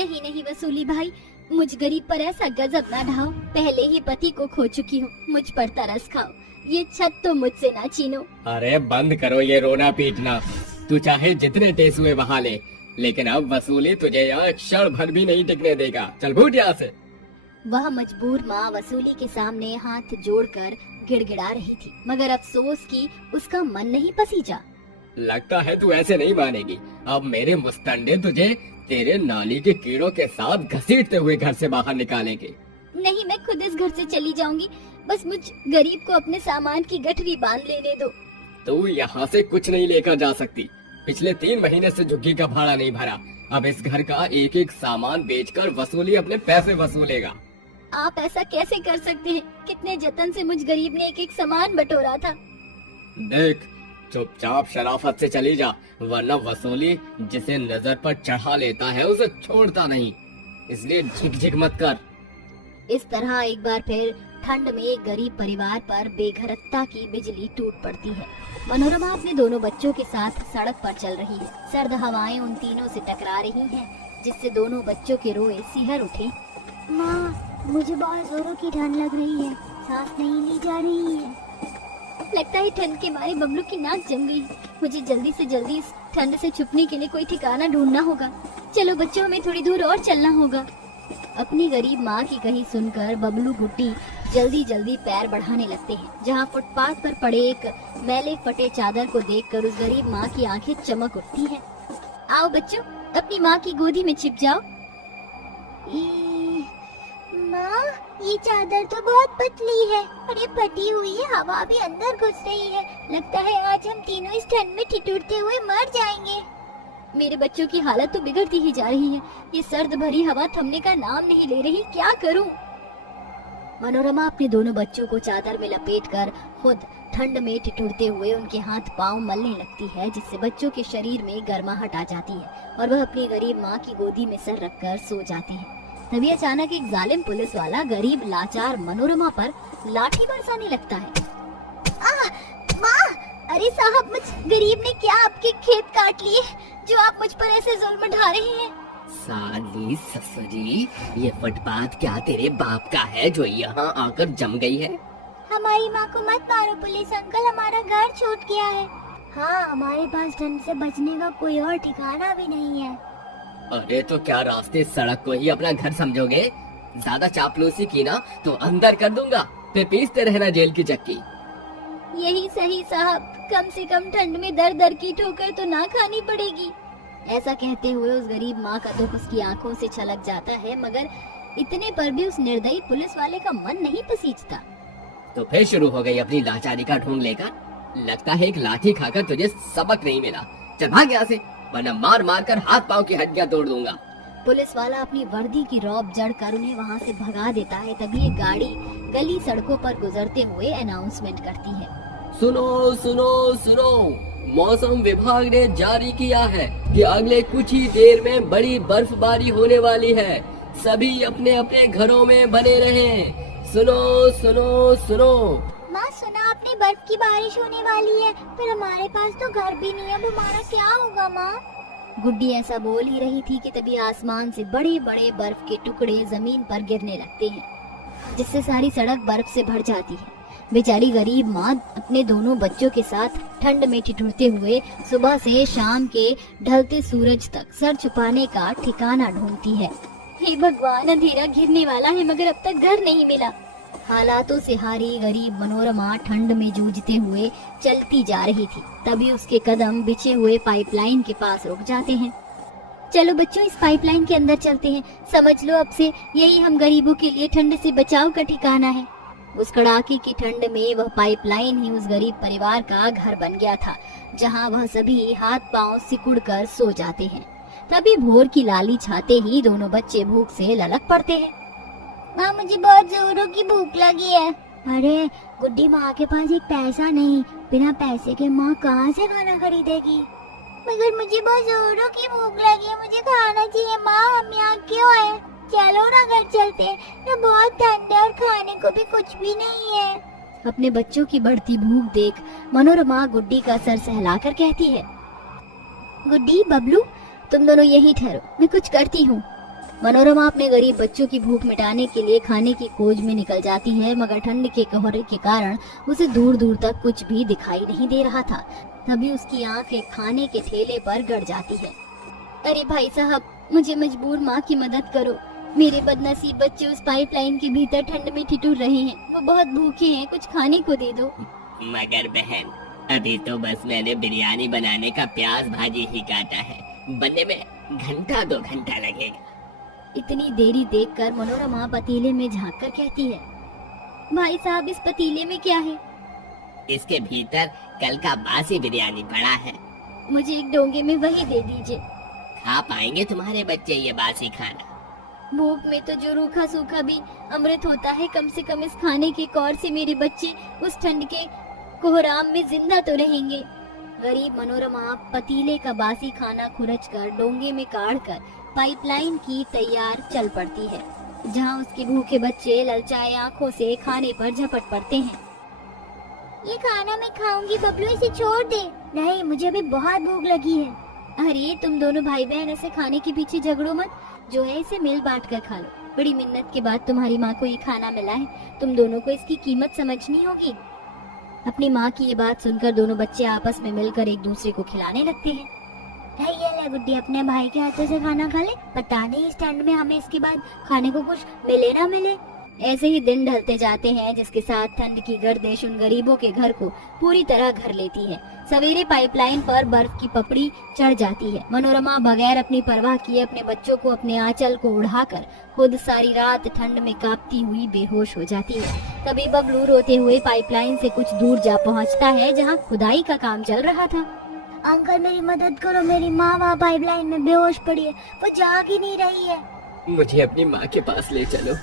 नहीं नहीं वसूली भाई, मुझ गरीब पर ऐसा गजब ना ढाओ। पहले ही पति को खो चुकी हूँ, मुझ पर तरस खाओ। ये छत तो मुझसे ना छीनो। अरे बंद करो ये रोना पीटना। तू चाहे जितने टेसुए बहा ले, लेकिन अब वसूली तुझे यहाँ एक क्षण भर भी नहीं टिकने देगा। चल भूट यहाँ से। वह मजबूर माँ वसूली के सामने हाथ जोड़कर गिड़गिड़ा रही थी, मगर अफसोस कि उसका मन नहीं पसीजा। लगता है तू ऐसे नहीं मानेगी। अब मेरे मुस्तंडे तुझे तेरे नाली के कीड़ों के साथ घसीटते हुए घर से बाहर निकालेंगे। नहीं, मैं खुद इस घर से चली जाऊंगी। बस मुझ गरीब को अपने सामान की गठरी बांध लेने दो। तू यहाँ से कुछ नहीं लेकर जा सकती। पिछले 3 महीने से झुग्गी का भाड़ा नहीं भरा। अब इस घर का एक एक सामान बेचकर वसूली अपने पैसे वसूलेगा। आप ऐसा कैसे कर सकते हैं? कितने जतन से मुझ गरीब ने एक एक सामान बटोरा था। देख, चुपचाप शराफत से चली जा, वरना वसूली जिसे नजर पर चढ़ा लेता है उसे छोड़ता नहीं। इसलिए झिक मत कर। इस तरह एक बार फिर ठंड में एक गरीब परिवार पर बेघरता की बिजली टूट पड़ती है। मनोरमा अपने दोनों बच्चों के साथ सड़क पर चल रही है। सर्द हवाएं उन तीनों से टकरा रही हैं, जिससे दोनों बच्चों के रोए सिहर उठे। माँ, मुझे बहुत जोरों की ठंड लग रही है, सांस नहीं ली जा रही है। लगता है ठंड के मारे बबलू की नाक जम गई। मुझे जल्दी से जल्दी इस ठंड से छुपने के लिए कोई ठिकाना ढूंढना होगा। चलो बच्चों, हमें थोड़ी दूर और चलना होगा। अपनी गरीब माँ की कही सुनकर बबलू गुड्डी जल्दी जल्दी पैर बढ़ाने लगते हैं। जहाँ फुटपाथ पर पड़े एक मैले फटे चादर को देखकर उस गरीब माँ की आंखें चमक उठती हैं। आओ बच्चों, अपनी माँ की गोदी में छिप जाओ। माँ, ये चादर तो बहुत पतली है और ये फटी हुई है, हवा भी अंदर घुस रही है। लगता है आज हम तीनों इस ठंड में ठिठुरते हुए मर जाएंगे। मेरे बच्चों की हालत तो बिगड़ती ही जा रही है। ये सर्द भरी हवा थमने का नाम नहीं ले रही। क्या करूं? मनोरमा अपने दोनों बच्चों को चादर में लपेटकर खुद ठंड में ठिठुरते हुए उनके हाथ पांव मलने लगती है, जिससे बच्चों के शरीर में गर्माहट आ जाती है और वह अपनी गरीब माँ की गोदी में सर रखकर सो जाते हैं। तभी अचानक एक जालिम पुलिस वाला गरीब लाचार मनोरमा पर लाठी बरसाने लगता है। माँ, अरे साहब, मुझ गरीब ने क्या आपके खेत काट लिए जो आप मुझ पर ऐसे जुल्म ढा रहे हैं? साली ससुरी, ये फुटपाथ क्या तेरे बाप का है जो यहाँ आकर जम गई है? हमारी माँ को मत मारो पुलिस अंकल, हमारा घर छूट गया है। हाँ, हमारे पास ठंड से बचने का कोई और ठिकाना भी नहीं है। अरे तो क्या रास्ते सड़क को ही अपना घर समझोगे? ज्यादा चापलूसी की ना तो अंदर कर दूंगा, फिर पीसते रहना जेल की चक्की। यही सही साहब, कम से कम ठंड में दर दर की ठोकर तो ना खानी पड़ेगी। ऐसा कहते हुए उस गरीब माँ का दुख उसकी आंखों से छलक जाता है, मगर इतने पर भी उस निर्दयी पुलिस वाले का मन नहीं पसीजता। तो फिर शुरू हो गई अपनी लाचारी का ढोंग लेकर। लगता है एक लाठी खाकर तुझे सबक नहीं मिला। चल भाग यहाँ से, वरना मार मार कर हाथ पाँव की हड्डियाँ तोड़ दूंगा। पुलिस वाला अपनी वर्दी की रौब जड़कर उन्हें वहाँ से भगा देता है। तभी एक गाड़ी गली सड़कों पर गुजरते हुए अनाउंसमेंट करती है। सुनो सुनो सुनो, मौसम विभाग ने जारी किया है कि अगले कुछ ही देर में बड़ी बर्फबारी होने वाली है। सभी अपने अपने घरों में बने रहें। सुनो सुनो सुनो। माँ, सुना आपने, बर्फ की बारिश होने वाली है। फिर हमारे पास तो घर भी नहीं है, अब हमारा क्या होगा माँ? गुड्डी ऐसा बोल ही रही थी कि तभी आसमान से बड़े बड़े बर्फ के टुकड़े जमीन पर गिरने लगते हैं, जिससे सारी सड़क बर्फ से भर जाती है। बेचारी गरीब माँ अपने दोनों बच्चों के साथ ठंड में ठिठुरते हुए सुबह से शाम के ढलते सूरज तक सर छुपाने का ठिकाना ढूंढती है। हे भगवान, अंधेरा घिरने वाला है मगर अब तक घर नहीं मिला। हालातों से हारी गरीब मनोरमा ठंड में जूझते हुए चलती जा रही थी। तभी उसके कदम बिछे हुए पाइपलाइन के पास रुक जाते हैं। चलो बच्चों, इस पाइपलाइन के अंदर चलते हैं। समझ लो अब से यही हम गरीबों के लिए ठंड से बचाव का ठिकाना है। उस कड़ाके की ठंड में वह पाइपलाइन ही उस गरीब परिवार का घर बन गया था, जहां वह सभी हाथ पांव सिकुड़कर सो जाते हैं। तभी भोर की लाली छाते ही दोनों बच्चे भूख से ललक पड़ते हैं। माँ, मुझे बहुत जोरों की भूख लगी है। अरे गुड्डी, माँ के पास एक पैसा नहीं, बिना पैसे के माँ कहाँ से खाना खरीदेगी? मगर मुझे बहुत जोरों की भूख लगी है, मुझे खाना चाहिए। माँ, हम यहाँ क्यों आए? चलो ना घर चलते हैं, ये बहुत ठंड है और खाने को भी कुछ भी नहीं है। अपने बच्चों की बढ़ती भूख देख मनोरमा गुड्डी का सर सहलाकर कहती है, गुड्डी, बबलू, तुम दोनों यहीं ठहरो, मैं कुछ करती हूँ। मनोरमा अपने गरीब बच्चों की भूख मिटाने के लिए खाने की खोज में निकल जाती है, मगर ठंड के कोहरे के कारण उसे दूर दूर तक कुछ भी दिखाई नहीं दे रहा था। तभी उसकी आंख एक खाने के ठेले पर गड़ जाती है। अरे भाई साहब, मुझे मजबूर माँ की मदद करो। मेरे बदनसीब बच्चे उस पाइपलाइन के भीतर ठंड में ठिठुर रहे हैं, वो बहुत भूखे हैं, कुछ खाने को दे दो। मगर बहन, अभी तो बस मैंने बिरयानी बनाने का प्याज भाजी ही काटा है, बनने में घंटा 2 घंटा लगेगा। इतनी देरी देखकर मनोरमा पतीले में झांककर कहती है, भाई साहब इस पतीले में क्या है? इसके भीतर कल का बासी बिरयानी पड़ा है। मुझे एक डोंगे में वही दे दीजिए। खा पाएंगे तुम्हारे बच्चे ये बासी खाना? भूख में तो जो रूखा सूखा भी अमृत होता है, कम से कम इस खाने के कौर से मेरे बच्चे उस ठंड के कोहराम में जिंदा तो रहेंगे। गरीब मनोरमा पतीले का बासी खाना खुरच कर डोंगे में काढ़ कर पाइपलाइन की तैयार चल पड़ती है, जहाँ उसके भूखे बच्चे ललचाए आंखों से खाने पर झपट पड़ते हैं। ये खाना मैं खाऊंगी बबलू, इसे छोड़ दे। नहीं, मुझे अभी बहुत भूख लगी है। अरे तुम दोनों भाई बहन ऐसे खाने के पीछे झगड़ो मत, जो है इसे मिल बांट कर खा लो। बड़ी मिन्नत के बाद तुम्हारी माँ को ये खाना मिला है, तुम दोनों को इसकी कीमत समझनी होगी। अपनी माँ की ये बात सुनकर दोनों बच्चे आपस में मिलकर एक दूसरे को खिलाने लगते हैं। ये ले गुड्डी, अपने भाई के हाथों से खाना खा ले। पता नहीं इस ठंड में हमें इसके बाद खाने को कुछ मिले ना मिले। ऐसे ही दिन ढलते जाते हैं, जिसके साथ ठंड की गर्दिश उन गरीबों के घर को पूरी तरह घर लेती है। सवेरे पाइपलाइन पर बर्फ की पपड़ी चढ़ जाती है। मनोरमा बगैर अपनी परवाह किए अपने बच्चों को अपने आंचल को उड़ाकर खुद सारी रात ठंड में कांपती हुई बेहोश हो जाती है। तभी बबलू रोते हुए पाइपलाइन से कुछ दूर जा पहुंचता है, जहां खुदाई का काम चल रहा था। अंकल मेरी मदद करो, मेरी माँ वहाँ पाइपलाइन में बेहोश पड़ी है, वो जाग ही नहीं रही है। मुझे अपनी माँ के पास ले चलो।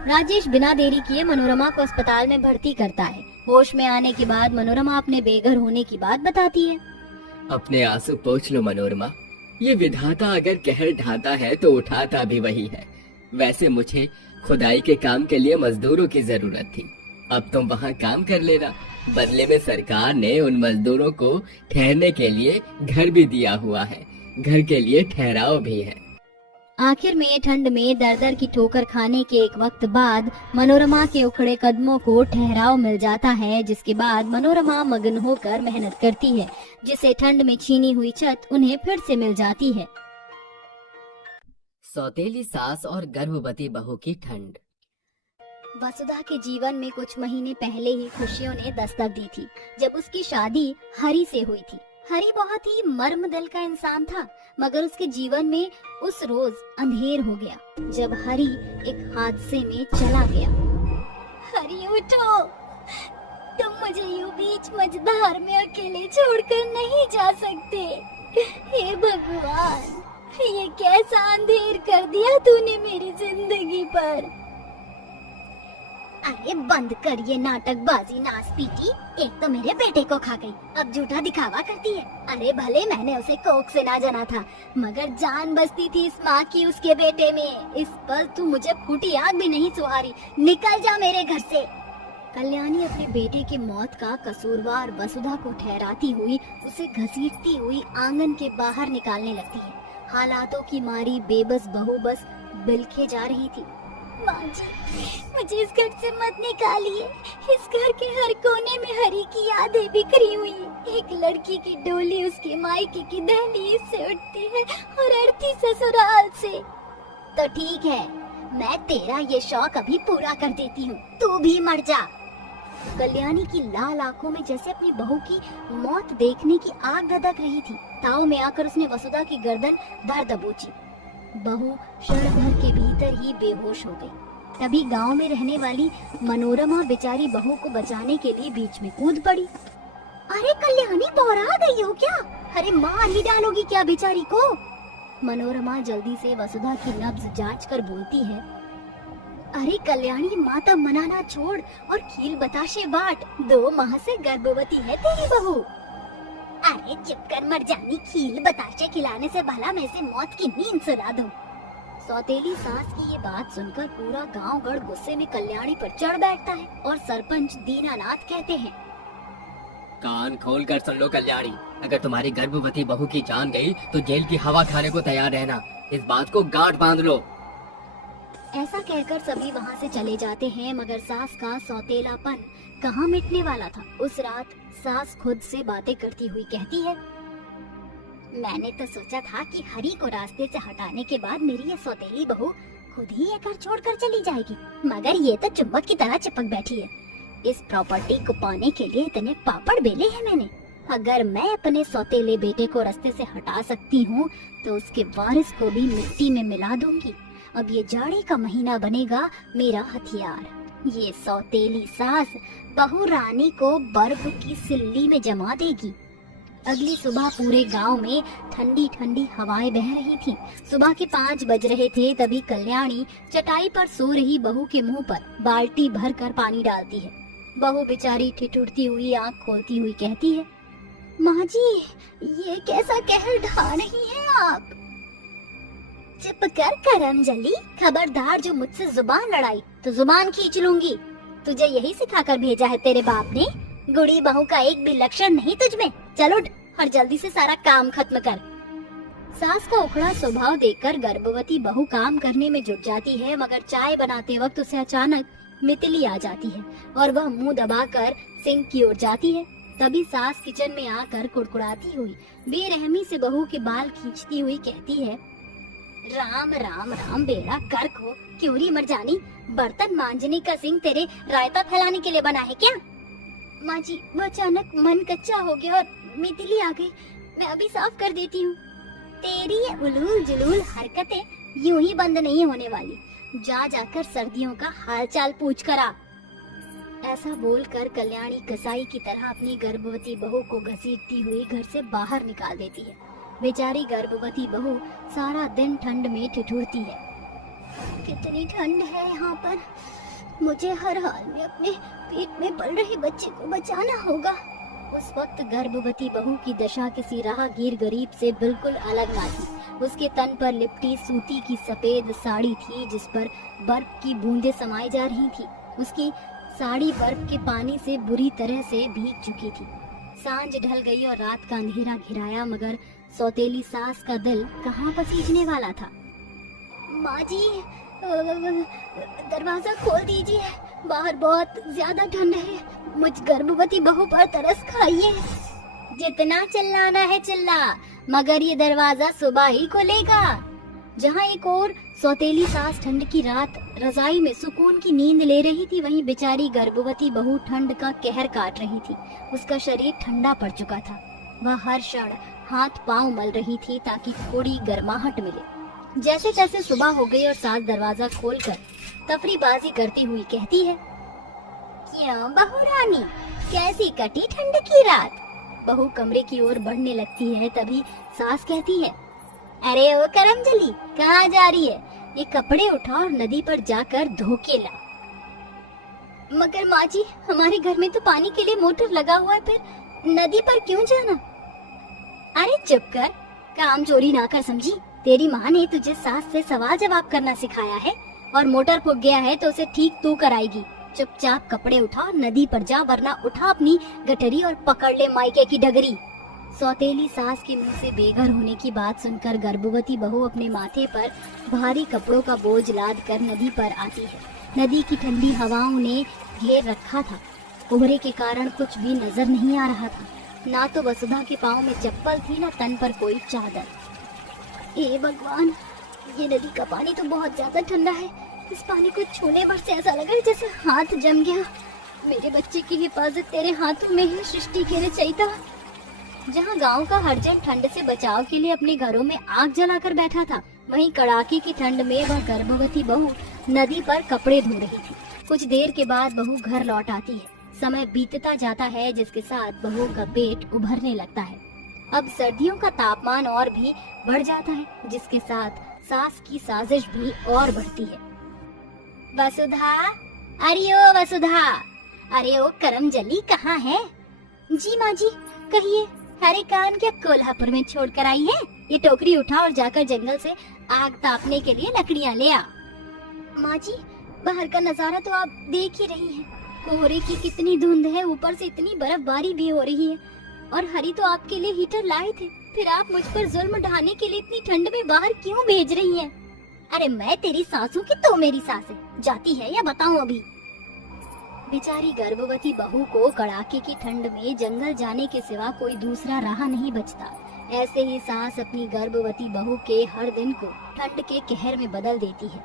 राजेश बिना देरी किए मनोरमा को अस्पताल में भर्ती करता है। होश में आने के बाद मनोरमा अपने बेघर होने की बात बताती है। अपने आंसू पोंछ लो मनोरमा, ये विधाता अगर कहर ढाता है तो उठाता भी वही है। वैसे मुझे खुदाई के काम के लिए मजदूरों की जरूरत थी, अब तुम वहाँ काम कर लेना। बदले में सरकार ने उन मजदूरों को ठहरने के लिए घर भी दिया हुआ है, घर के लिए ठहराव भी है। आखिर में ठंड में दर दर की ठोकर खाने के एक वक्त बाद मनोरमा के उखड़े कदमों को ठहराव मिल जाता है, जिसके बाद मनोरमा मगन होकर मेहनत करती है, जिसे ठंड में छीनी हुई छत उन्हें फिर से मिल जाती है। सौतेली सास और गर्भवती बहू की ठंड। वसुधा के जीवन में कुछ महीने पहले ही खुशियों ने दस्तक दी थी, जब उसकी शादी हरी से हुई थी। हरी बहुत ही मर्म दिल का इंसान था, मगर उसके जीवन में उस रोज अंधेर हो गया जब हरी एक हादसे में चला गया। हरी उठो, तुम मुझे यूं बीच मझधार में अकेले छोड़कर नहीं जा सकते। हे भगवान, ये कैसा अंधेर कर दिया तूने मेरी जिंदगी पर। अरे बंद कर ये नाटकबाजी नास पीटी, एक तो मेरे बेटे को खा गई, अब झूठा दिखावा करती है। अरे भले मैंने उसे कोख से ना जाना था, मगर जान बसती थी इस माँ की उसके बेटे में। इस पल तू मुझे फूटी आग भी नहीं सुहारी, निकल जा मेरे घर से। कल्याणी अपने बेटे की मौत का कसूरवार वसुधा को ठहराती हुई उसे घसीटती हुई आंगन के बाहर निकालने लगती है। हालातों की मारी बेबस बहू बस बिलखे जा रही थी। माँ जी, मुझे इस घर से मत निकालिए। इस घर के हर कोने में हरी की यादें बिखरी हुई। एक लड़की की डोली उसके मायके की दहलीज से उठती है और अर्थी ससुराल से। तो ठीक है, मैं तेरा ये शौक अभी पूरा कर देती हूँ, तू भी मर जा। कल्याणी की लाल आंखों में जैसे अपनी बहू की मौत देखने की आग धधक रही थी। ताव में आकर उसने वसुधा की गर्दन धर दबोची। बहू क्षण भर के भीतर ही बेहोश हो गई। तभी गांव में रहने वाली मनोरमा बेचारी बहू को बचाने के लिए बीच में कूद पड़ी। अरे कल्याणी, बौरा गई हो क्या? अरे मार ही डालोगी क्या बेचारी को? मनोरमा जल्दी से वसुधा की नब्ज जांच कर बोलती है। अरे कल्याणी, माता मनाना छोड़ और खील बताशे बांट। 2 माह से गर्भवती है तेरी बहू। अरे चुप कर मर जानी, खील बताशे खिलाने से भला मैं से मौत की नींद सुला दूं। सौतेली सास की ये बात सुनकर पूरा गांव गढ़ गुस्से में कल्याणी पर चढ़ बैठता है और सरपंच दीनानाथ कहते हैं, कान खोल कर सुन लो कल्याणी, अगर तुम्हारी गर्भवती बहू की जान गई तो जेल की हवा खाने को तैयार रहना। इस बात को गांठ बांध लो। ऐसा कहकर सभी वहाँ से चले जाते हैं, मगर सास का सौतेलापन कहाँ मिटने वाला था। उस रात सास खुद से बातें करती हुई कहती है, मैंने तो सोचा था कि हरी को रास्ते से हटाने के बाद मेरी ये सौतेली बहू खुद ही ये घर छोड़कर चली जाएगी, मगर ये तो चुंबक की तरह चिपक बैठी है। इस प्रॉपर्टी को पाने के लिए इतने पापड़ बेले हैं मैंने। अगर मैं अपने सौतेले बेटे को रास्ते से हटा सकती हूँ तो उसके वारिस को भी मिट्टी में मिला दूंगी। अब ये जाड़े का महीना बनेगा मेरा हथियार। ये सौतेली सास बहू रानी को बर्फ की सिल्ली में जमा देगी। अगली सुबह पूरे गांव में ठंडी ठंडी हवाएं बह रही थीं। सुबह के 5 बज रहे थे, तभी कल्याणी चटाई पर सो रही बहू के मुंह पर बाल्टी भर कर पानी डालती है। बहू बेचारी ठिठुरती हुई आंख खोलती हुई कहती है, माँ जी ये कैसा कहर ढा रही हैं आप? चुप कर करमजली, खबरदार जो मुझसे जुबान लड़ाई तो जुबान खींच लूंगी। तुझे यही सिखाकर भेजा है तेरे बाप ने। गुड़ी बहू का एक भी लक्षण नहीं तुझमें। चल उठ और जल्दी से सारा काम खत्म कर। सास का उखड़ा स्वभाव देखकर गर्भवती बहू काम करने में जुट जाती है, मगर चाय बनाते वक्त उसे अचानक मितली आ जाती है और वह मुंह दबाकर सिंक की ओर जाती है। तभी सास किचन में आकर कुड़कुड़ाती हुई बेरहमी से बहू के बाल खींचती हुई कहती है, राम राम राम बेड़ा कर्क हो, क्यूरी मर जानी, बर्तन मांजने का सिंक तेरे रायता फैलाने के लिए बना है क्या? माँ जी वो अचानक मन कच्चा हो गया और मितली आ गई, मैं अभी साफ कर देती हूँ। तेरी ये उलूल जुलूल हरकतें यूं ही बंद नहीं होने वाली। जा जाकर सर्दियों का हालचाल पूछ कर आ। ऐसा बोलकर कल्याणी कसाई की तरह अपनी गर्भवती बहू को घसीटती हुई घर से बाहर निकाल देती है। बेचारी गर्भवती बहू सारा दिन ठंड में ठिठुरती है। कितनी ठंड है यहाँ पर, मुझे हर हाल में अपने पेट में पल रहे बच्चे को बचाना होगा। उस वक्त गर्भवती बहू की दशा किसी राहगीर गरीब से बिल्कुल अलग ना थी। उसके तन पर लिपटी सूती की सफेद साड़ी थी जिस पर बर्फ की बूंदें समाई जा रही थी। उसकी साड़ी बर्फ के पानी से बुरी तरह से भीग चुकी थी। सांझ ढल गई और रात का अंधेरा घिराया, मगर सौतेली सास का दिल कहाँ पसीजने वाला था। माँ जी दरवाजा खोल दीजिए, बाहर बहुत ज्यादा ठंड है, मुझ गर्भवती बहू पर तरस खाइए। जितना चिल्लाना है चिल्ला, मगर ये दरवाजा सुबह ही खुलेगा। जहाँ एक और सौतेली सास ठंड की रात रजाई में सुकून की नींद ले रही थी, वहीं बेचारी गर्भवती बहू ठंड का कहर काट रही थी। उसका शरीर ठंडा पड़ चुका था। वह हर क्षण हाथ पांव मल रही थी ताकि थोड़ी गर्माहट मिले। जैसे तैसे सुबह हो गई और सास दरवाजा खोलकर तफरीबाजी करती हुई कहती है, क्यों बहू रानी, कैसी कटी ठंड की रात? बहू कमरे की ओर बढ़ने लगती है, तभी सास कहती है, अरे ओ करमजली, कहाँ जा रही है? ये कपड़े उठा और नदी पर जाकर धो के ला। मगर माँ जी हमारे घर में तो पानी के लिए मोटर लगा हुआ है, फिर नदी पर क्यों जाना? अरे चुप कर, काम चोरी ना कर समझी। तेरी माँ ने तुझे सास से सवाल जवाब करना सिखाया है और मोटर फूक गया है तो उसे ठीक तू कराएगी। चुपचाप कपड़े उठा और नदी पर जा, वरना उठा अपनी गठरी और पकड़ ले मायके की डगरी। सौतेली सास के मुंह से बेघर होने की बात सुनकर गर्भवती बहू अपने माथे पर भारी कपड़ों का बोझ लाद कर नदी पर आती है। नदी की ठंडी हवाओं ने घेर रखा था। कोहरे के कारण कुछ भी नजर नहीं आ रहा था। ना तो वसुधा के पाँव में चप्पल थी, ना तन पर कोई चादर। हे भगवान, ये नदी का पानी तो बहुत ज्यादा ठंडा है। इस पानी को छूने भर से ऐसा लगा जैसे हाथ जम गया। मेरे बच्चे की हिफाजत तेरे हाथों में ही सृष्टि के रचयिता। जहाँ गांव का हर जन ठंड से बचाव के लिए अपने घरों में आग जलाकर बैठा था, वहीं कड़ाके की ठंड में वह गर्भवती बहू नदी पर कपड़े धो रही थी। कुछ देर के बाद बहू घर लौट आती है। समय बीतता जाता है, जिसके साथ बहू का पेट उभरने लगता है। अब सर्दियों का तापमान और भी बढ़ जाता है, जिसके साथ सास की साजिश भी और बढ़ती है। वसुधा, अरे ओ वसुधा, अरे ओ करमजली कहाँ है? जी माँ जी, कहिए। हरे कान क्या कोल्हापुर में छोड़ कर आई है? ये टोकरी उठा और जाकर जंगल से आग तापने के लिए लकड़ियाँ ले आ। माँ जी, बाहर का नजारा तो आप देख ही रही हैं। कोहरे की कितनी धुंध है, ऊपर से इतनी बर्फबारी भी हो रही है। और हरी तो आपके लिए हीटर लाए थे, फिर आप मुझ पर जुल्म ढाने के लिए इतनी ठंड में बाहर क्यों भेज रही हैं? अरे मैं तेरी सास हूँ कि तू मेरी सास है? जाती है या बताऊँ अभी? बेचारी गर्भवती बहू को कड़ाके की ठंड में जंगल जाने के सिवा कोई दूसरा राह नहीं बचता। ऐसे ही सास अपनी गर्भवती बहू के हर दिन को ठंड के कहर में बदल देती है।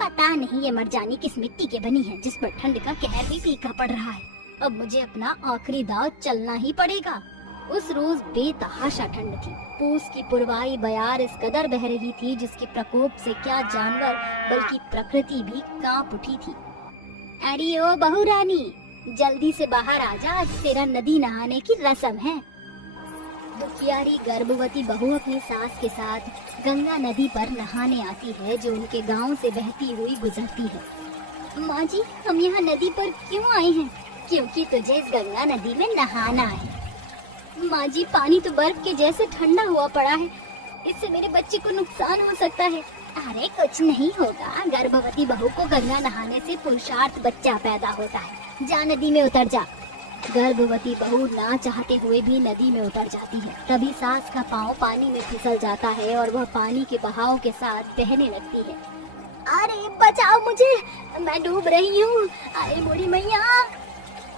पता नहीं ये मरजानी किस मिट्टी के बनी है जिस पर ठंड का कहर भी फीका पड़ रहा है। अब मुझे अपना आखिरी दाव चलना ही पड़ेगा। उस रोज बेतहाशा ठंड थी। पूस की पुरवाई बयार इस कदर बह रही थी जिसके प्रकोप से क्या जानवर बल्कि प्रकृति भी कांप उठी थी। अरे ओ बहू रानी, जल्दी से बाहर आ जा, आज तेरा नदी नहाने की रस्म है। दुखियारी गर्भवती बहू अपनी सास के साथ गंगा नदी पर नहाने आती है जो उनके गांव से बहती हुई गुजरती है। माँ जी, हम यहाँ नदी पर क्यों आए हैं? क्योंकि तुझे इस गंगा नदी में नहाना है। माँ जी, पानी तो बर्फ के जैसे ठंडा हुआ पड़ा है, इससे मेरे बच्चे को नुकसान हो सकता है। अरे कुछ नहीं होगा, गर्भवती बहू को गंगा नहाने से पुरुषार्थ बच्चा पैदा होता है। जा नदी में उतर जा। गर्भवती बहू ना चाहते हुए भी नदी में उतर जाती है। तभी सास का पाँव पानी में फिसल जाता है और वह पानी के बहाव के साथ बहने लगती है। अरे बचाओ मुझे, मैं डूब रही हूँ। अरे बूढ़ी मैया।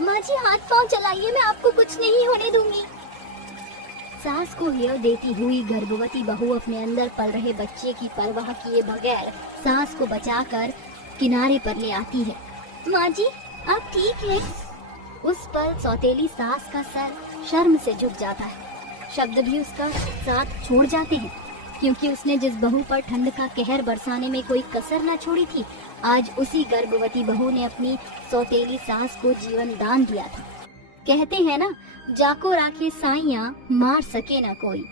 माँ जी, हाथ पाँव चलाइए, मैं आपको कुछ नहीं होने दूंगी। सास को हियर देती हुई गर्भवती बहू अपने अंदर पल रहे बच्चे की परवाह किए बगैर सास को बचाकर किनारे पर ले आती है। माँ जी, आप ठीक हैं? उस पल सौतेली सास का सर शर्म से झुक जाता है। शब्द भी उसका साथ छोड़ जाते हैं, क्योंकि उसने जिस बहू पर ठंड का कहर बरसाने में कोई कसर न छोड़ी थी, आज उसी गर्भवती बहू ने अपनी सौतेली सास को जीवन दान दिया था। कहते हैं ना, जाको राखे साइयां मार सके ना कोई।